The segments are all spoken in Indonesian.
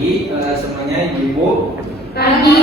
pagi semuanya, Ibu. Pagi.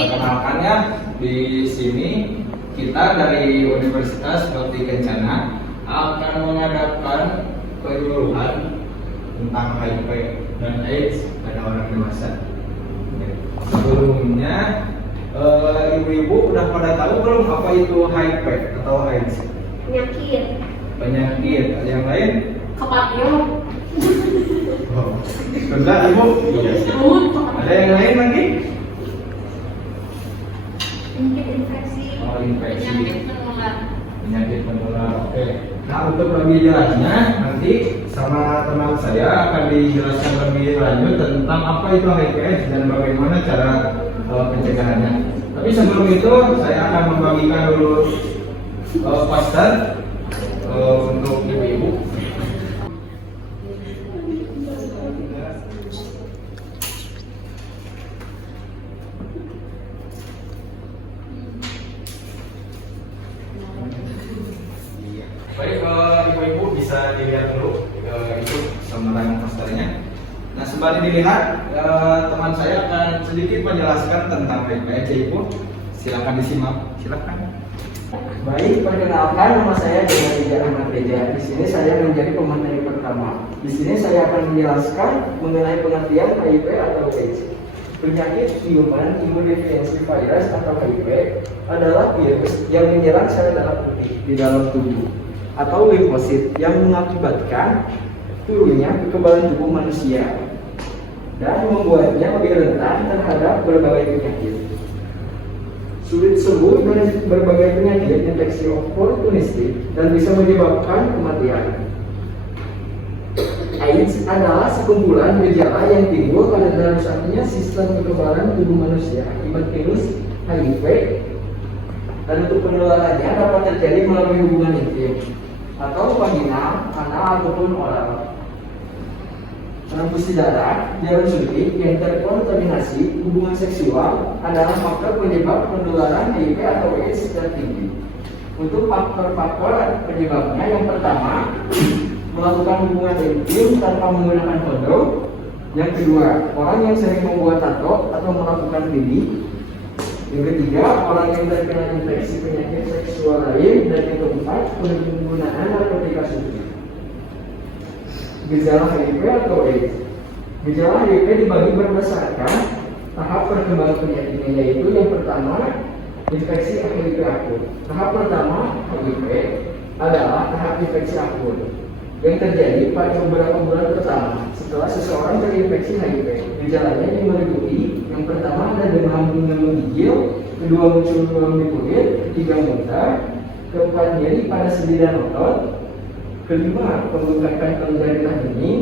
Perkenalkan ya, di sini kita dari Universitas Bakti Kencana akan mengadakan penyuluhan tentang HIV dan AIDS pada orang dewasa. Sebelumnya, ibu-ibu udah pada tahu belum apa itu HIV atau AIDS? Penyakit. Ada yang lain? Kepatio. Sudah, Ibu? Iya. Ada yang lain lagi? Penyakit infeksi. Oh, infeksi. Penyakit menular. Penyakit menular. Oke. Nah, untuk lebih jelasnya nanti sama teman saya akan dijelaskan lebih lanjut tentang apa itu HIV dan bagaimana cara pencegahannya. Tapi sebelum itu saya akan membagikan dulu poster untuk ibu-ibu. Baik, ibu-ibu bisa dilihat dulu itu samaran posternya. Nah, sembari dilihat, teman saya akan sedikit menjelaskan tentang HIV aja, Ibu. Silakan disimak. Silakan. Baik, perkenalkan nama saya Dena Ija Ahmad Reja. Di sini saya menjadi pemateri pertama. Di sini saya akan menjelaskan mengenai pengertian HIV atau AIDS. Penyakit Human Immunodeficiency Virus atau HIV adalah virus yang menyerang sel darah putih di dalam tubuh atau limfosit yang mengakibatkan turunnya kekebalan tubuh manusia dan membuatnya lebih rentan terhadap berbagai penyakit. Sulit sembuh dari berbagai penyakit infeksi oportunistik dan bisa menyebabkan kematian. AIDS adalah sekumpulan gejala yang timbul pada rusaknya sistem kekebalan tubuh manusia akibat virus HIV, dan untuk penularannya dapat terjadi melalui hubungan intim atau vaginal, anal ataupun oral. Transfusi darah, jarum suntik yang terkontaminasi hubungan seksual adalah faktor penyebab penularan HIV atau AIDS tertinggi. Untuk faktor-faktor penyebabnya, yang pertama, melakukan hubungan intim tanpa menggunakan kondom. Yang kedua, orang yang sering membuat tato atau melakukan bidik. Yang ketiga, orang yang terkena infeksi penyakit seksual lain. Dan yang keempat, penggunaan narkotika suntik. Gejala HIV atau AIDS. Gejala HIV dibagi berdasarkan tahap perkembangan penyakitnya, yaitu yang pertama, infeksi HIV akut. Tahap pertama HIV adalah tahap infeksi akut yang terjadi pada beberapa bulan pertama setelah seseorang terinfeksi HIV. Gejalanya yang meliputi: yang pertama ada demam hingga menggigil, kedua muncul demam di kulit, ketiga muntah, keempat nyeri pada sendi dan otot, kelima pembengkakan kelenjar getah bening,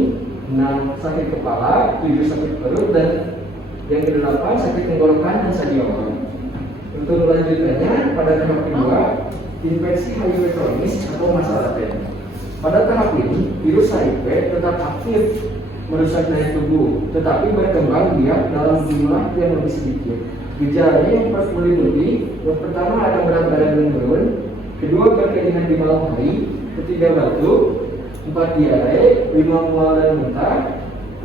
6 sakit kepala, 7 sakit perut, dan yang kedelapan sakit tenggorokan dan sadiola. Untuk lanjutannya pada tahap kedua, infeksi HIV kronis atau masa laten. Pada tahap ini, virus HIV tetap aktif merusak daya tubuh, tetapi berkembang biak dalam jumlah yang lebih sedikit. Gejalanya yang meliputi: yang pertama ada berat badan menurun, kedua kekeringan di malam hari, ketiga batuk, 4 diare, 5 mual dan muntah,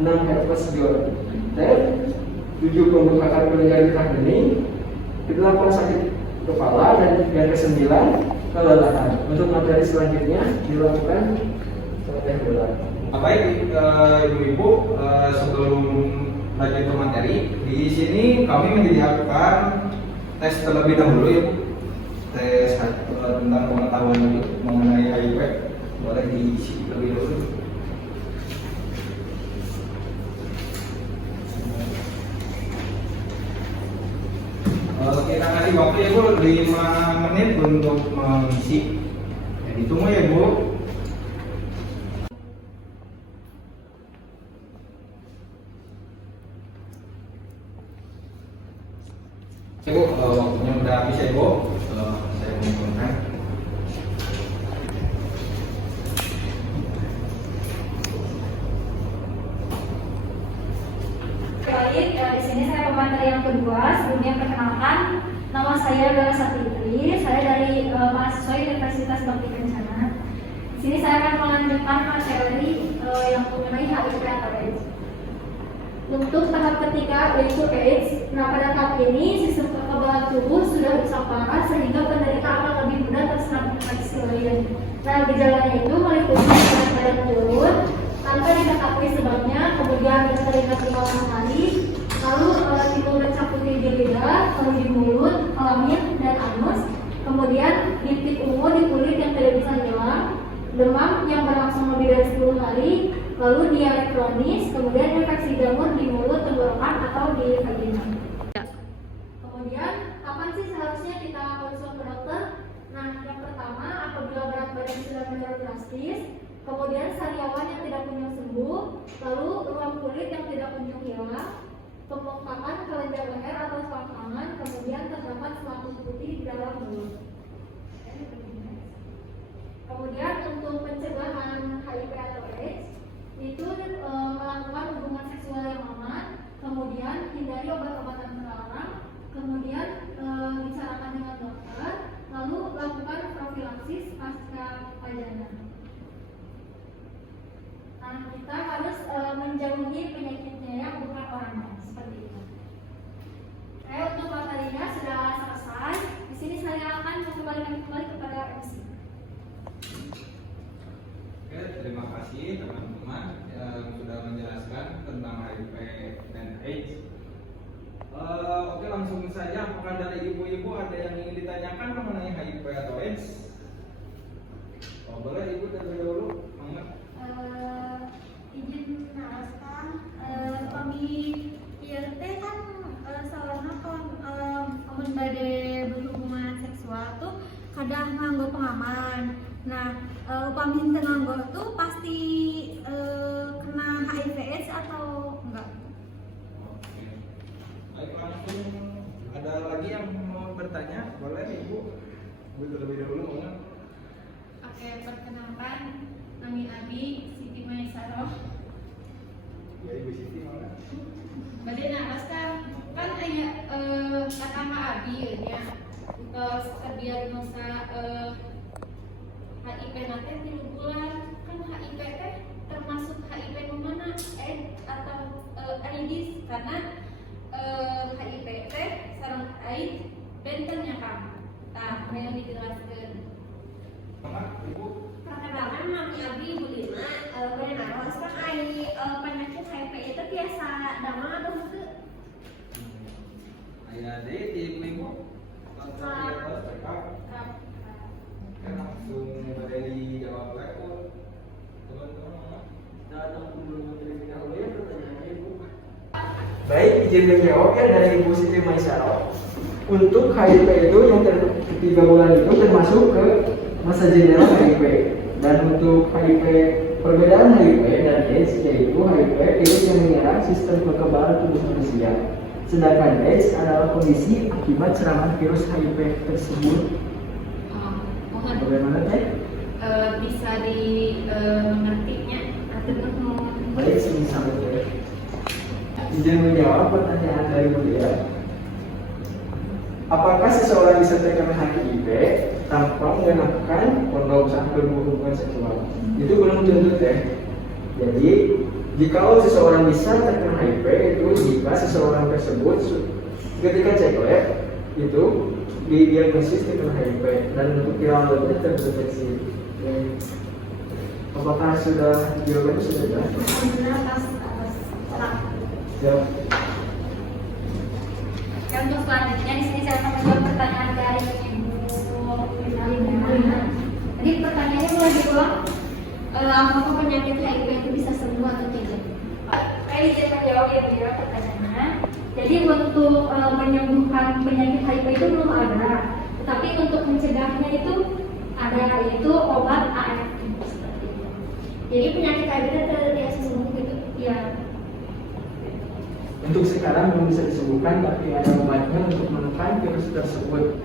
6 herpes zoster, 7 pembengkakan kelenjar getah bening, 8 sakit kepala, dan yang ke-9 kelelahan. Untuk materi selanjutnya dilakukan oleh bulan. Baik, ibu-ibu, sebelum lanjut ke materi, di sini kami menyediakan tes terlebih dahulu, ya Bu. Tes tentang pengetahuan itu mengenai HIV. Boleh diisi lebih dulu. Kita kasih waktu ya Bu, 5 menit untuk mengisi. Ya, ditunggu ya Bu. Ibu, waktunya udah habis ya Bu. Saya mengumpulkan. Baik, di sini saya pemateri yang kedua. Sebelumnya perkenalkan, nama saya Bella Satitri. Saya dari mahasiswa Universitas Bakti Kencana. Di sini saya akan melanjutkan materi yang mengenai HIV atau AIDS. Untuk tahap ketiga yaitu AIDS. Nah, pada tahap ini sistem kekebalan tubuh sudah rusak parah sehingga penderita akan lebih mudah terserang infeksi lain. Nah, gejalanya itu meliputi berat badan turun tanpa diketahui sebabnya, kemudian berkeringat di malam hari, lalu timbul bercak putih di lidah, lalu di mulut, kelamin dan anus, kemudian bintik ungu di kulit yang tidak bisa hilang, demam yang berlangsung lebih dari 10 hari, lalu diare kronis, kemudian infeksi jamur di mulut, tenggorokan atau di vagina. Kemudian kapan sih seharusnya kita konsul ke dokter? Nah, yang pertama apabila berat badan sudah menurun drastis, kemudian sariawan yang tidak kunjung sembuh, lalu ruam kulit yang tidak kunjung hilang, pembengkakan kelenjar leher atau selangkangan, kemudian terdapat selaput putih di dalam mulut. Kemudian untuk pencegahan HIV atau AIDS itu melakukan hubungan seksual yang aman, kemudian hindari obat-obatan terlarang, kemudian bicarakan dengan dokter, lalu lakukan profilaksis pasca pajanan. Nah, kita harus menjauhi penyakitnya yang bukan orang lain seperti itu. Untuk materinya sudah selesai. Di sini saya akan kembali kepada MC. Oke, terima kasih teman-teman yang sudah menjelaskan tentang HIV dan AIDS. Oke, langsung saja. Apakah dari ibu-ibu ada yang ingin ditanyakan mengenai HIV atau AIDS? Oh, boleh ibu terlebih dahulu, Mama. Izin naraskan kami IRT kan soalnya amun bade berhubungan seksual tuh kadang nganggo pengaman. Nah, upami henteu nganggo tuh pasti kena HIV/AIDS atau enggak? Oke. Baik, langsung ada lagi yang mau bertanya? Boleh ibu. Ibu terlebih dahulu, Mama. Oke, perkenalkan nami Abi Siti Maisaroh. Ya, Ibu Siti mana? Bade naraskan kan aya kata Kak Abi nya untuk terdiagnosa HIV nanti 3 bulan kan HIV teh termasuk HIV mana AIDS atau AIDS karena HIV teh sareng AIDS bentennya kan. Tah, yang dijelaskan. Mama, ibu. Perkenalkan Mami Abi Budina, benar kan penyakit HIV itu biasa damang atau enggak? Ayah deh di ibu. Langsung di atas cekap. Oke, langsung dari jawab lekor. Teman-teman. Datang belum terlebih dahulu ya pertanyaannya Ibu. Baik, izin menjawab ya dari Ibu Siti Maisaroh. Untuk HIV itu yang 3 bulan itu termasuk ke masa general HIV. Dan untuk HIV, perbedaan HIV dan AIDS yaitu HIV virus yang menyerang sistem kekebalan tubuh manusia. Sedangkan AIDS adalah kondisi akibat serangan virus HIV tersebut. Mohon Bagaimana teh? bisa dimengertinya atau Baik, sama teh. Izin menjawab pertanyaan dari Bu Dia. Apakah seseorang bisa terkena HIV tanpa mengenakan kondom saat berhubungan seksual? Itu belum tentu teh. Jadi, jika seseorang bisa terkena HIV itu jika seseorang tersebut ketika cek lab itu didiagnosis terkena HIV dan untuk viral loadnya terdeteksi. Apakah sudah jawabannya sudah jelas? Alhamdulillah atas cerah. Siap. Oke, untuk selanjutnya di sini saya akan menjawab pertanyaan dari Ibu Lina. Jadi pertanyaannya boleh diulang? Apakah penyakit HIV itu bisa sembuh atau tidak? Saya izin menjawab ya Bu, pertanyaannya. Jadi untuk menyembuhkan penyakit HIV itu belum ada, tetapi untuk mencegahnya itu ada, yaitu obat ARV seperti itu. Jadi penyakit HIV itu tidak sembuh gitu, ya. Untuk sekarang belum bisa disembuhkan, tapi ada obatnya untuk menekan virus tersebut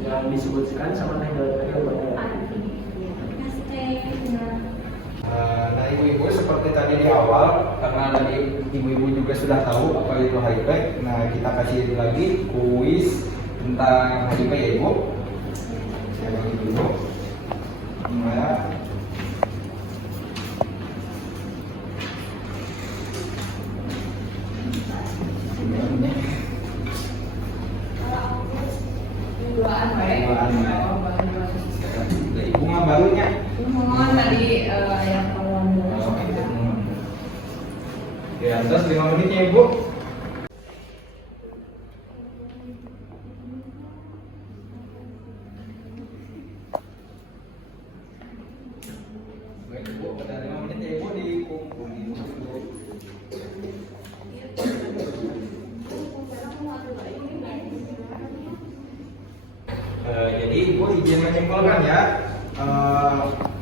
yang disebutkan sama teknologi obatnya. Nah, ibu-ibu seperti tadi di awal, karena tadi ibu-ibu juga sudah tahu apa itu HIV. Nah, kita kasih lagi kuis tentang HIV ya ibu. Saya bagi dulu. Nah, duaan we. Duaan, we. Oh, baru siswa. Dari ibu mah barunya. Mohon tadi yang awal dulu. Oh, itu. Ya, terus 5 menitnya ibu. Baik ibu, pada 5 menitnya ibu dikumpulin dulu. Jadi ibu izin menyimpulkan ya,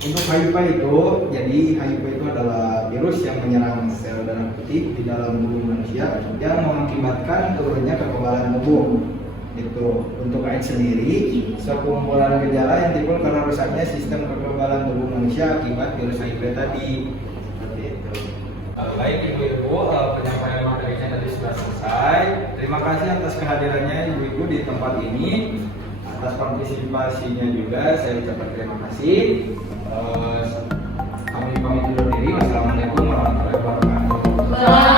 untuk HIV itu, jadi HIV itu adalah virus yang menyerang sel darah putih di dalam tubuh manusia yang mengakibatkan turunnya kekebalan tubuh. Itu untuk AIDS sendiri, sekumpulan gejala yang timbul karena rusaknya sistem kekebalan tubuh manusia akibat virus HIV tadi. Seperti itu. Baik ibu-ibu, penyampaian materinya tadi sudah selesai. Terima kasih atas kehadirannya ibu-ibu di tempat ini. Atas partisipasinya juga saya ucapkan terima kasih. Kami pamit undur diri. Wassalamualaikum warahmatullahi wabarakatuh.